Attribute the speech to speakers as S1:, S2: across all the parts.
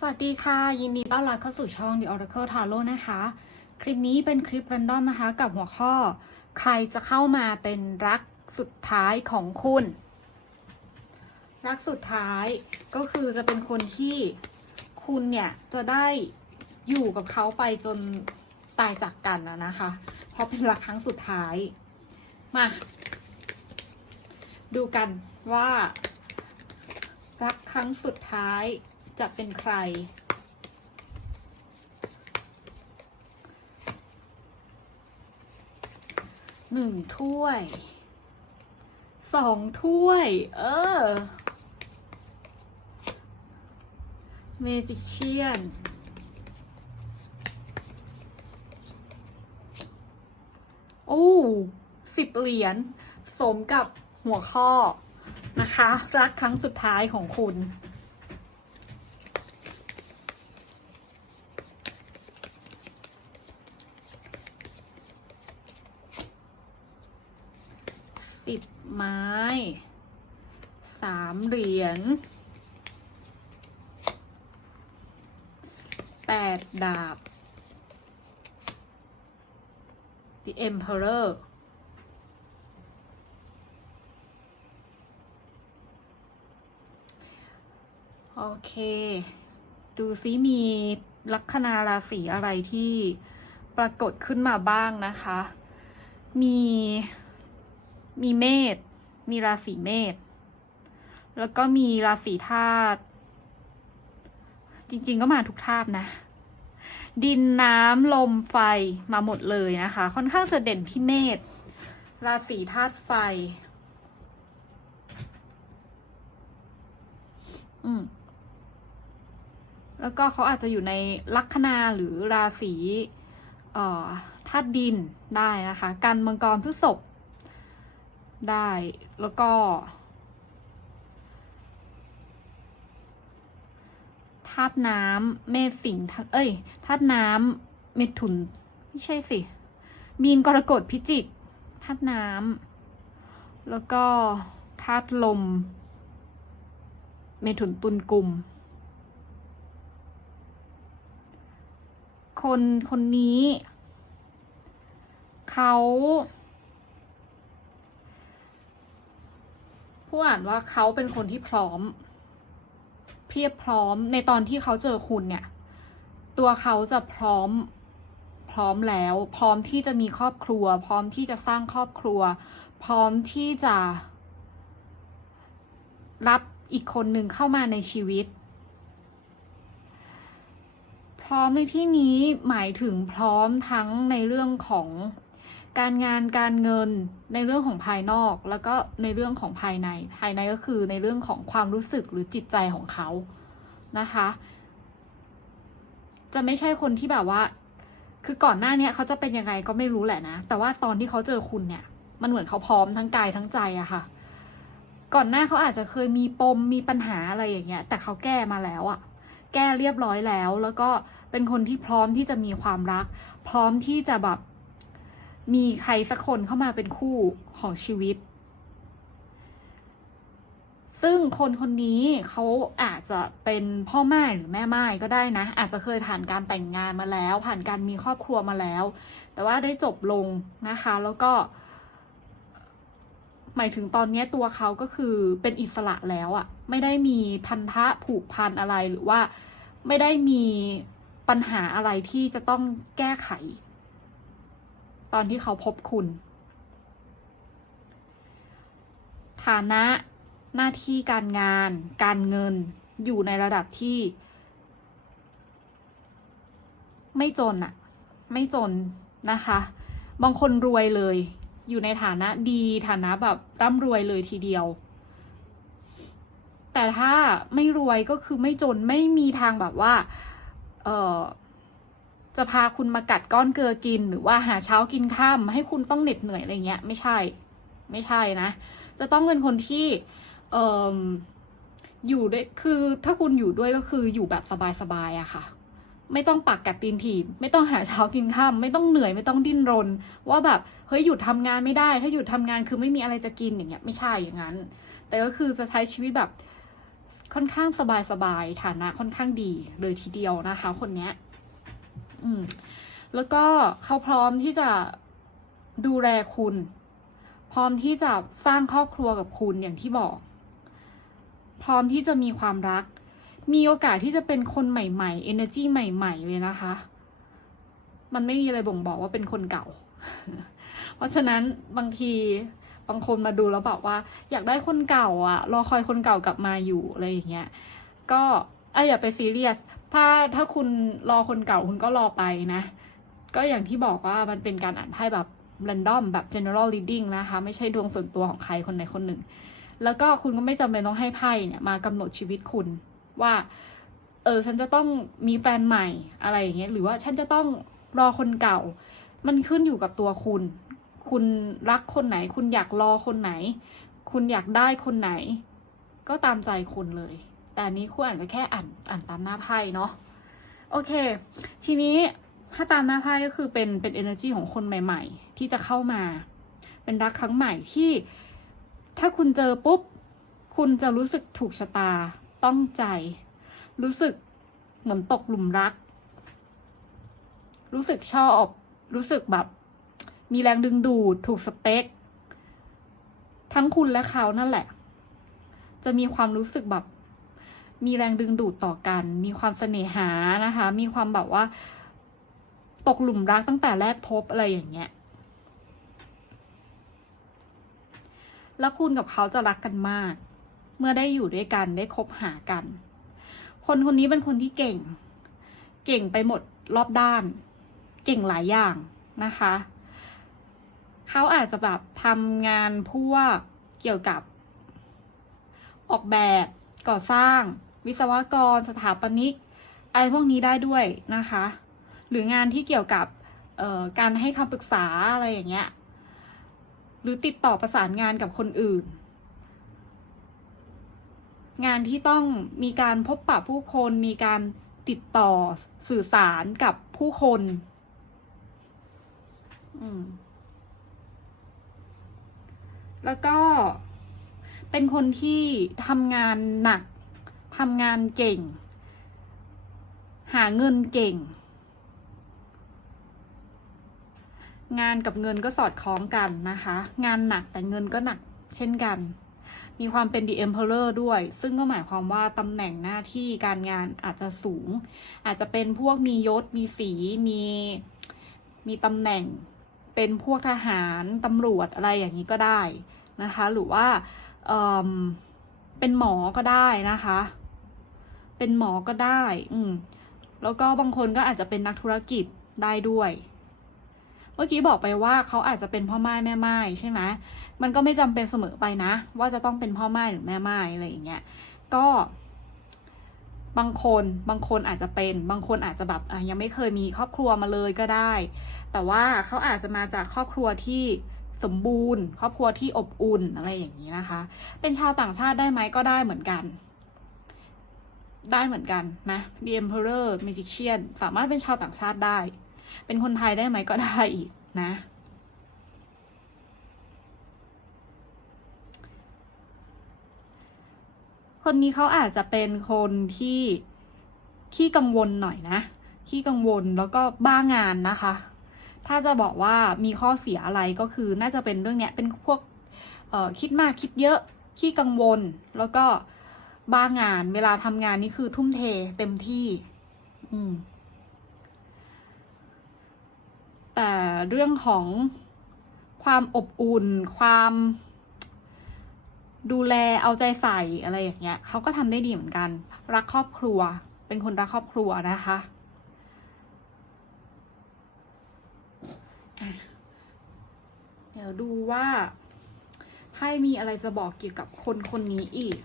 S1: สวัสดีค่ะ ยินดีต้อนรับเข้าสู่ช่อง The Oracle Tarot นะคะ คลิปนี้เป็นคลิปรันดอมนะคะ กับหัวข้อ ใครจะเข้ามาเป็นรักสุดท้ายของคุณ รักสุดท้ายก็คือจะเป็นคนที่คุณเนี่ยจะได้อยู่กับเขาไปจนตายจากกันนะนะคะ เพราะเป็นรักครั้งสุดท้าย มา ดูกันว่า รักครั้งสุดท้าย จะเป็นใคร หนึ่งถ้วย สองถ้วย เออ เมจิกเชียนโอ้สิบเหรียญสมกับหัวข้อนะคะ รักครั้งสุดท้ายของคุณ สิบไม้สามเหรียญแปดดาบ The Emperor โอเค ดูซิมีลัคนาราศีอะไรที่ปรากฏขึ้นมาบ้างนะคะ มี มีเมษ มีราศีเมษ แล้วก็มีราศีธาตุ จริงๆก็มาทุกธาตุนะ ดินน้ำลมไฟมาหมดเลยนะคะ ค่อนข้างจะเด่นที่เมษ ราศีธาตุไฟ อืมแล้วก็เขาอาจจะอยู่ในลัคนาหรือราศีเอ่อธาตุดินได้นะคะ กันมังกรพฤษภ ได้แล้วก็ ธาตุน้ำเมษสิงห์เอ้ยธาตุน้ำเมถุน ไม่ใช่สิ มีนกรกฎพิจิกธาตุน้ำแล้วก็ธาตุลม เมถุนตุลกลุ่ม คนคนนี้ เขา ผู้อ่านว่าเขาเป็นคนที่พร้อม เพียบพร้อมในตอนที่เขาเจอคุณเนี่ย ตัวเขาจะพร้อมพร้อมแล้ว พร้อมที่จะมีครอบครัว พร้อมที่จะสร้างครอบครัว พร้อมที่จะ รับอีกคนหนึ่งเข้ามาในชีวิต พร้อมในที่นี้หมายถึงพร้อมทั้งในเรื่องของ การงานการเงินในเรื่องของภายนอก แล้วก็ในเรื่องของภายใน ภายในก็คือในเรื่องของความรู้สึกหรือจิตใจของเขานะคะ จะไม่ใช่คนที่แบบว่า คือก่อนหน้าเนี้ยเขาจะเป็นยังไงก็ไม่รู้แหละนะ แต่ว่าตอนที่เขาเจอคุณเนี่ย มันเหมือนเขาพร้อมทั้งกายทั้งใจอะค่ะ ก่อนหน้าเขาอาจจะเคยมีปมมีปัญหาอะไรอย่างเงี้ย แต่เขาแก้มาแล้วอะแก้เรียบร้อยแล้ว แล้วก็เป็นคนที่พร้อมที่จะมีความรัก พร้อมที่จะแบบ มีใครสักคนเข้ามาเป็นคู่ของชีวิต ซึ่งคนคนนี้เขาอาจจะเป็นพ่อแม่หรือแม่ไม้ก็ได้นะ อาจจะเคยผ่านการแต่งงานมาแล้ว ผ่านการมีครอบครัวมาแล้ว แต่ว่าได้จบลงนะคะ แล้วก็หมายถึงตอนนี้ตัวเขาก็คือเป็นอิสระแล้วอะ่ะไม่ได้มีพันธะผูกพันอะไรหรือว่าไม่ได้มีปัญหาอะไรที่จะต้องแก้ไข ตอนที่เขาพบคุณ ฐานะหน้าที่การงาน การเงินอยู่ในระดับที่ ไม่จนอะไม่จนนะคะ บางคนรวยเลย อยู่ในฐานะดีฐานะแบบร่ำรวยเลยทีเดียว แต่ถ้าไม่รวยก็คือไม่จนไม่มีทางแบบว่า เออ จะพาคุณมากัดก้อนเกลือกิน หรือว่าหาเช้ากินข้ามให้คุณต้องเหน็ดเหนื่อยอะไรเงี้ย ไม่ใช่ ไม่ใช่นะ จะต้องเป็นคนที่เอออยู่ด้วยคือถ้าคุณอยู่ด้วยก็คืออยู่แบบสบายๆอะค่ะ ไม่ต้องปักกัดตีนถีบไม่ต้องหาเช้ากินข้ามไม่ต้องเหนื่อยไม่ต้องดิ้นรน ว่าแบบเฮ้ยหยุดทำงานไม่ได้ ถ้าหยุดทำงานคือไม่มีอะไรจะกินอย่างเงี้ย ไม่ใช่อย่างนั้น แต่ก็คือจะใช้ชีวิตแบบค่อนข้างสบายๆฐานะค่อนข้างดีเลยทีเดียวนะคะ คนเนี้ย อืม แล้วก็เขาพร้อมที่จะดูแลคุณ พร้อมที่จะสร้างครอบครัวกับคุณอย่างที่บอก พร้อมที่จะมีความรัก มีโอกาสที่จะเป็นคนใหม่ๆ energy ใหม่ ๆ เลยนะคะ มันไม่มีอะไรบ่งบอกว่าเป็นคนเก่า เพราะฉะนั้นบางทีบางคนมาดูแล้วบอกว่า อยากได้คนเก่าอะรอคอยคนเก่ากลับมาอยู่อะไรอย่างเงี้ย ก็เอยอย่าไปซีเรียส ถ้าถ้าคุณรอคนเก่าคุณก็รอไปนะ ก็อย่างที่บอกว่ามันเป็นการอ่านไพ่แบบ random แบบ general reading นะคะ ไม่ใช่ดวงส่วนตัวของใครคนใดคนหนึ่ง แล้วก็คุณก็ไม่จำเป็นต้องให้ไพ่เนี่ยมากำหนดชีวิตคุณว่า เออฉันจะต้องมีแฟนใหม่อะไรอย่างเงี้ยหรือว่าฉันจะต้องรอคนเก่า มันขึ้นอยู่กับตัวคุณ คุณรักคนไหน คุณอยากรอคนไหน คุณอยากได้คนไหน ก็ตามใจคุณเลย แต่อันนี้คุณอ่านก็แค่อ่านอ่านตามหน้าไพ่เนาะโอเค ทีนี้ถ้าตามหน้าไพ่ก็คือเป็นเป็น energy ของคนใหม่ ๆ ที่จะเข้ามา เป็นรักครั้งใหม่ที่ถ้าคุณเจอปุ๊บ คุณจะรู้สึกถูกชะตา ต้องใจ รู้สึกเหมือนตกหลุมรัก รู้สึกชอบ รู้สึกแบบ มีแรงดึงดูด ถูกสเปค ทั้งคุณและเขานั่นแหละ จะมีความรู้สึกแบบ มีแรงดึงดูดต่อกัน มีความเสน่หานะคะ มีความแบบว่า ตกหลุมรักตั้งแต่แรกพบอะไรอย่างเงี้ย แล้วคุณกับเขาจะรักกันมาก เมื่อได้อยู่ด้วยกันได้คบหากัน คนคนนี้เป็นคนที่เก่ง เก่งไปหมดรอบด้าน เก่งหลายอย่างนะคะ เขาอาจจะแบบทำงานพวกเกี่ยวกับออกแบบก่อสร้าง วิศวกร สถาปนิก อะไรพวกนี้ได้ด้วยนะคะ หรืองานที่เกี่ยวกับการให้คำปรึกษาอะไรอย่างเงี้ย หรือติดต่อประสานงานกับคนอื่น งานที่ต้องมีการพบปะผู้คน มีการติดต่อสื่อสารกับผู้คนแล้วก็เป็นคนที่ทำงานหนัก ทำงานเก่ง หาเงินเก่ง งานกับเงินก็สอดคล้องกันนะคะ งานหนักแต่เงินก็หนักเช่นกัน มีความเป็น The Emperor ด้วย ซึ่งก็หมายความว่าตำแหน่งหน้าที่การงานอาจจะสูง อาจจะเป็นพวกมียศ มีสี มี มีตำแหน่ง เป็นพวกทหารตำรวจอะไรอย่างนี้ก็ได้นะคะ หรือว่าเเป็นหมอก็ได้นะคะ เป็นหมอก็ได้ อืม แล้วก็บางคนก็อาจจะเป็นนักธุรกิจได้ด้วย เมื่อกี้บอกไปว่าเขาอาจจะเป็นพ่อไม้แม่ไม้ใช่ไหมมันก็ไม่จำเป็นเสมอไปนะ ว่าจะต้องเป็นพ่อไม้หรือแม่ไม้อะไรอย่างเงี้ย ก็บางคนบางคนอาจจะเป็นบางคนอาจจะแบบยังไม่เคยมีครอบครัวมาเลยก็ได้ แต่ว่าเขาอาจจะมาจากครอบครัวที่สมบูรณ์ ครอบครัวที่อบอุ่นอะไรอย่างนี้นะคะ เป็นชาวต่างชาติได้ไหมก็ได้เหมือนกัน ได้เหมือนกันนะ The Emperor Magician สามารถเป็นชาวต่างชาติได้ เป็นคนไทยได้ไหมก็ได้อีกนะ คนนี้เขาอาจจะเป็นคนที่ขี้กังวลหน่อยนะขี้กังวลแล้วก็บ้างานนะคะ ถ้าจะบอกว่ามีข้อเสียอะไรก็คือน่าจะเป็นเรื่องเนี้ยเป็นพวกคิดมากคิดเยอะขี้กังวลแล้วก็ บ้างาน เวลาทำงานนี่คือทุ่มเทเต็มที่ อืม แต่เรื่องของความอบอุ่น ความดูแลเอาใจใส่อะไรอย่างเงี้ยเขาก็ทำได้ดีเหมือนกัน รักครอบครัว เป็นคนรักครอบครัวนะคะเดี๋ยวดูว่าไพ่มีอะไรจะบอกเกี่ยวกับคนคนนี้อีก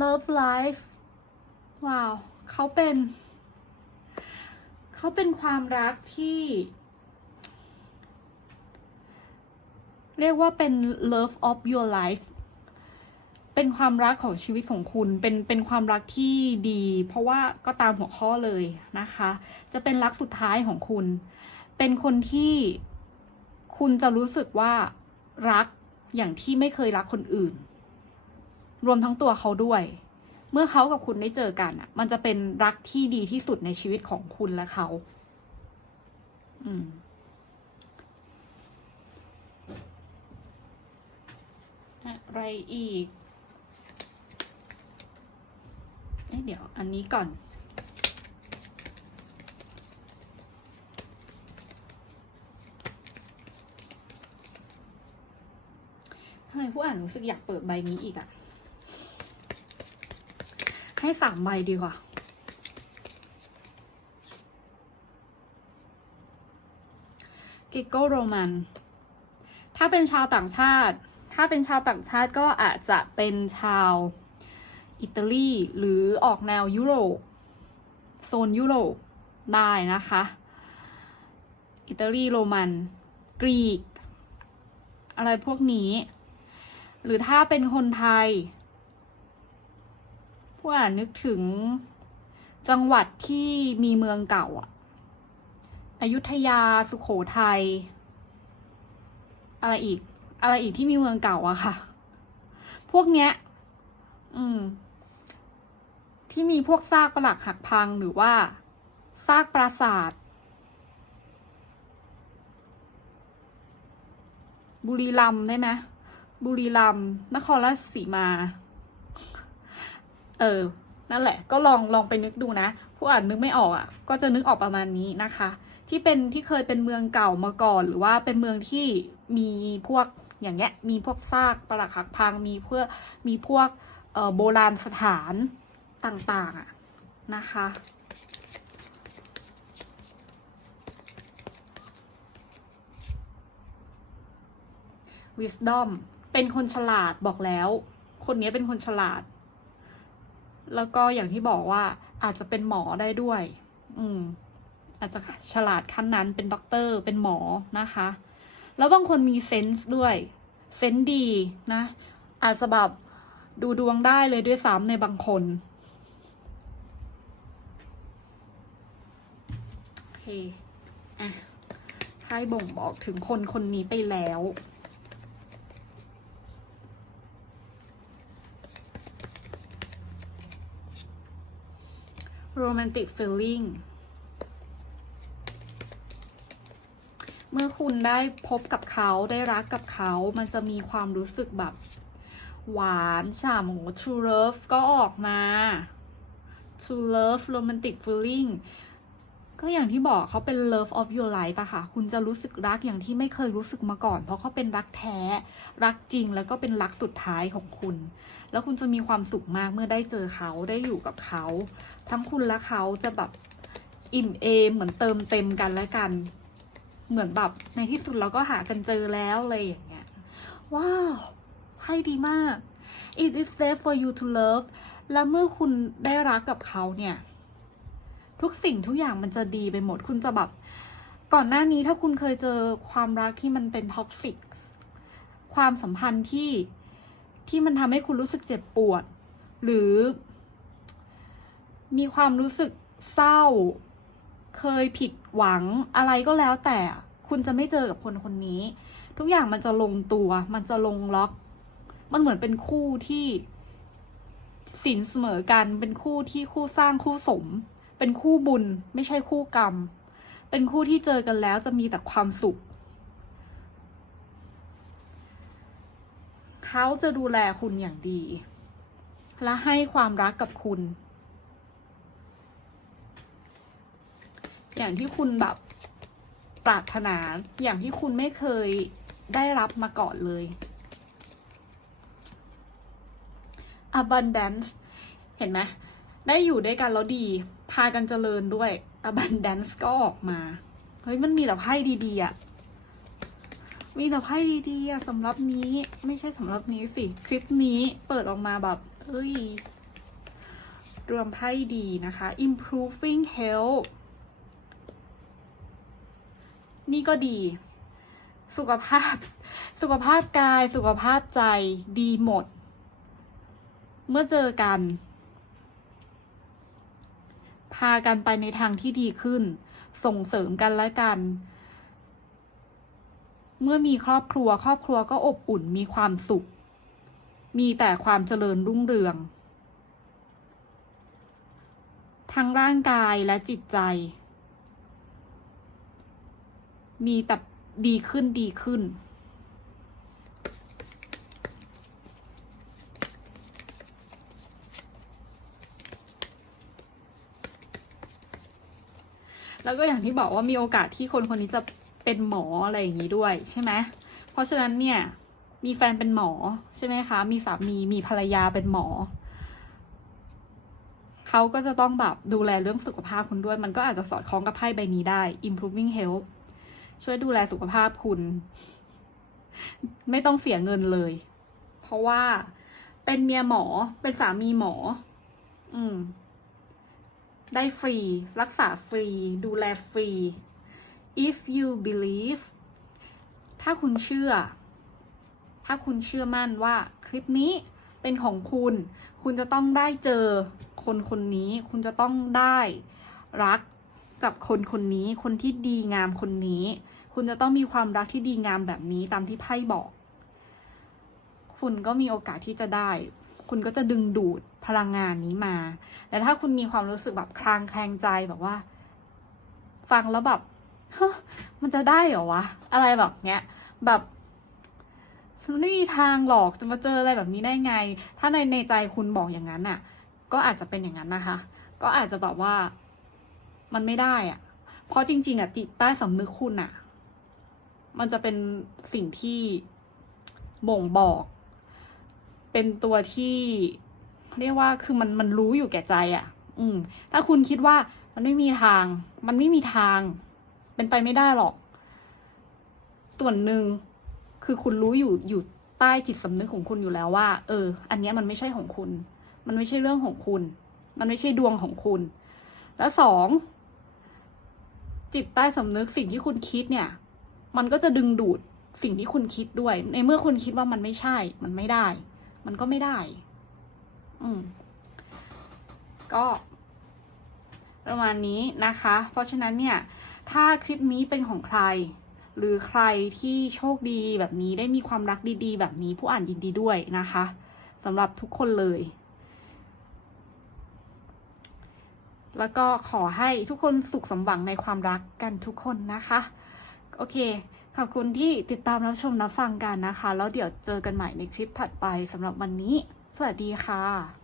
S1: Love Life ว้าว เขาเป็น เขาเป็นความรักที่ เรียกว่าเป็น love of your life เป็นความรักของชีวิตของคุณ เป็น เป็นความรักที่ดี เพราะว่าก็ตามหัวข้อเลยนะคะ จะเป็นรักสุดท้ายของคุณ เป็นคนที่คุณจะรู้สึกว่ารักอย่างที่ไม่เคยรักคนอื่น รวมทั้งตัวเขาด้วย เมื่อเขากับคุณได้เจอกันอะ มันจะเป็นรักที่ดีที่สุดในชีวิตของคุณและเขา อืมอะไรอีกเอ๊ะเดี๋ยวอันนี้ก่อนทำไมผู้อ่านรู้สึกอยากเปิดใบนี้อีกอะ ให้สามใบดีกว่า กิโกโรมัน ถ้าเป็นชาวต่างชาติ ถ้าเป็นชาวต่างชาติก็อาจจะเป็นชาวอิตาลีหรือออกแนวยุโรปโซนยุโรปได้นะคะ อิตาลีโรมัน กรีก อะไรพวกนี้ หรือถ้าเป็นคนไทย พวกอ่านนึกถึงจังหวัดที่มีเมืองเก่าอะอยุธยาสุขโขทัยอะไรอีก อะไรอีกที่มีเมืองเก่าอะค่ะ พวกเนี้ย อืม ที่มีพวกซากปรักหักพังหรือว่าซากปราสาท บุรีรัมได้ไหมบุรีรัมนครราชสีมา เออ นั่นแหละ ก็ลองลองไปนึกดูนะ ผู้อ่านนึกไม่ออกอะ ก็จะนึกออกประมาณนี้นะคะ ที่เป็นที่เคยเป็นเมืองเก่ามาก่อน หรือว่าเป็นเมืองที่มีพวกอย่างเงี้ย มีพวกซากปรักหักพัง มีเพื่อมีพวกโบราณสถานต่างๆอะนะคะ wisdom เป็นคนฉลาดบอกแล้ว คนนี้เป็นคนฉลาด แล้วก็อย่างที่บอกว่าอาจจะเป็นหมอได้ด้วย อืม อาจจะฉลาดขั้นนั้นเป็นด็อกเตอร์ เป็นหมอนะคะ แล้วบางคนมีเซนส์ด้วย เซนส์ดีนะ อาจจะแบบดูดวงได้เลยด้วยซ้ำในบางคนโอเค อะไพ่บ่งบอกถึงคนคนนี้ไปแล้ว romantic feeling เมื่อคุณได้พบกับเขาได้รักกับเขา มันจะมีความรู้สึกแบบ หวานฉ่ำโห true love ก็ออกมา true love romantic feeling ก็อย่างที่บอกเขาเป็น love of your life อะค่ะ คุณจะรู้สึกรักอย่างที่ไม่เคยรู้สึกมาก่อน เพราะเขาเป็นรักแท้ รักจริงแล้วก็เป็นรักสุดท้ายของคุณ แล้วคุณจะมีความสุขมากเมื่อได้เจอเขาได้อยู่กับเขา ทั้งคุณและเขาจะแบบอิ่มเอมเหมือนเติมเต็มกันและกัน เหมือนแบบในที่สุดเราก็หากันเจอแล้วเลยอย่างเงี้ยว้าวไพ่ดีมาก it is safe for you to love และเมื่อคุณได้รักกับเขาเนี่ย ทุกสิ่งทุกอย่างมันจะดีไปหมดคุณจะแบบ ก่อนหน้านี้ถ้าคุณเคยเจอความรักที่มันเป็นท็อกซิกความสัมพันธ์ที่ที่มันทำให้คุณรู้สึกเจ็บปวด หรือ มีความรู้สึกเศร้า เคยผิดหวังอะไรก็แล้วแต่คุณจะไม่เจอกับคนคนนี้ ทุกอย่างมันจะลงตัว มันจะลงล็อก มันเหมือนเป็นคู่ที่สินเสมอกันเป็นคู่ที่คู่สร้างคู่สม เป็นคู่บุญไม่ใช่คู่กรรม เป็นคู่ที่เจอกันแล้วจะมีแต่ความสุข เขาจะดูแลคุณอย่างดี และให้ความรักกับคุณ อย่างที่คุณแบบปรารถนาอย่างที่คุณไม่เคยได้รับมาก่อนเลย abundance เห็นไหม ได้อยู่ด้วยกันแล้วดี พากันเจริญด้วย abundance ก็ออกมา เฮ้ย มันมีแต่ไพ่ดีๆอะมีแต่ไพ่ดีๆอะสำหรับนี้ไม่ใช่สำหรับนี้สิ คลิปนี้เปิดออกมาแบบ เอ้ย รวมไพ่ดีนะคะ improving health นี่ก็ดี สุขภาพ สุขภาพกาย สุขภาพใจดีหมด เมื่อเจอกัน พากันไปในทางที่ดีขึ้น ส่งเสริมกันและกัน เมื่อมีครอบครัว ครอบครัวก็อบอุ่นมีความสุข มีแต่ความเจริญรุ่งเรือง ทั้งร่างกายและจิตใจ มีแต่ดีขึ้นดีขึ้น แล้วก็อย่างที่บอกว่ามีโอกาสที่คนคนนี้จะเป็นหมออะไรอย่างนี้ด้วยใช่ไหมเพราะฉะนั้นเนี่ยมีแฟนเป็นหมอใช่ไหมคะ มีสามีมีภรรยาเป็นหมอ เขาก็จะต้องแบบดูแลเรื่องสุขภาพคุณด้วย มันก็อาจจะสอดคล้องกับไพ่ใบนี้ได้ improving health ช่วยดูแลสุขภาพคุณ ไม่ต้องเสียเงินเลย เพราะว่าเป็นเมียหมอเป็นสามีหมอ อืม ได้ฟรี รักษาฟรี ดูแลฟรี if you believe ถ้าคุณเชื่อ ถ้าคุณเชื่อมั่นว่าคลิปนี้เป็นของคุณ คุณจะต้องได้เจอคนคนนี้ คุณจะต้องได้รักกับคนคนนี้ คนที่ดีงามคนนี้ คุณจะต้องมีความรักที่ดีงามแบบนี้ตามที่ไพ่บอก คุณก็มีโอกาสที่จะได้ คุณก็จะดึงดูดพลังงานนี้มา แต่ถ้าคุณมีความรู้สึกแบบคลางแคลงใจแบบว่า ฟังแล้วแบบมันจะได้เหรอวะ อะไรแบบเนี้ย แบบมันไม่มีทางหรอกจะมาเจออะไรแบบนี้ได้ไง ถ้าในในใจคุณบอกอย่างนั้นน่ะ ก็อาจจะเป็นอย่างนั้นนะคะ ก็อาจจะแบบว่ามันไม่ได้อะเพราะจริง ๆอะจิตใต้สำนึกคุณอะ มันจะเป็นสิ่งที่บ่งบอก เป็นตัวที่เรียกว่าคือมันมันรู้อยู่แก่ใจอะ่ะ อืม ถ้าคุณคิดว่ามันไม่มีทาง มันไม่มีทาง เป็นไปไม่ได้หรอกส่วนหนึ่งคือคุณรู้อยู่อยู่ใต้จิตสำนึกของคุณอยู่แล้วว่า เออ อันนี้มันไม่ใช่ของคุณ มันไม่ใช่เรื่องของคุณ มันไม่ใช่ดวงของคุณ แล้วสองจิตใต้สำนึกสิ่งที่คุณคิดเนี่ย มันก็จะดึงดูดสิ่งที่คุณคิดด้วย ในเมื่อคุณคิดว่ามันไม่ใช่ มันไม่ได้ มันก็ไม่ได้ อืม ก็ประมาณนี้นะคะ เพราะฉะนั้นเนี่ย ถ้าคลิปนี้เป็นของใคร หรือใครที่โชคดีแบบนี้ได้มีความรักดีๆ แบบนี้ผู้อ่านยินดีด้วยนะคะสำหรับทุกคนเลย แล้วก็ขอให้ทุกคนสุขสมหวังในความรักกันทุกคนนะคะ โอเค ขอบคุณที่ติดตามรับชมรับฟังกันนะคะ แล้วเดี๋ยวเจอกันใหม่ในคลิปถัดไปสำหรับวันนี้ สวัสดีค่ะ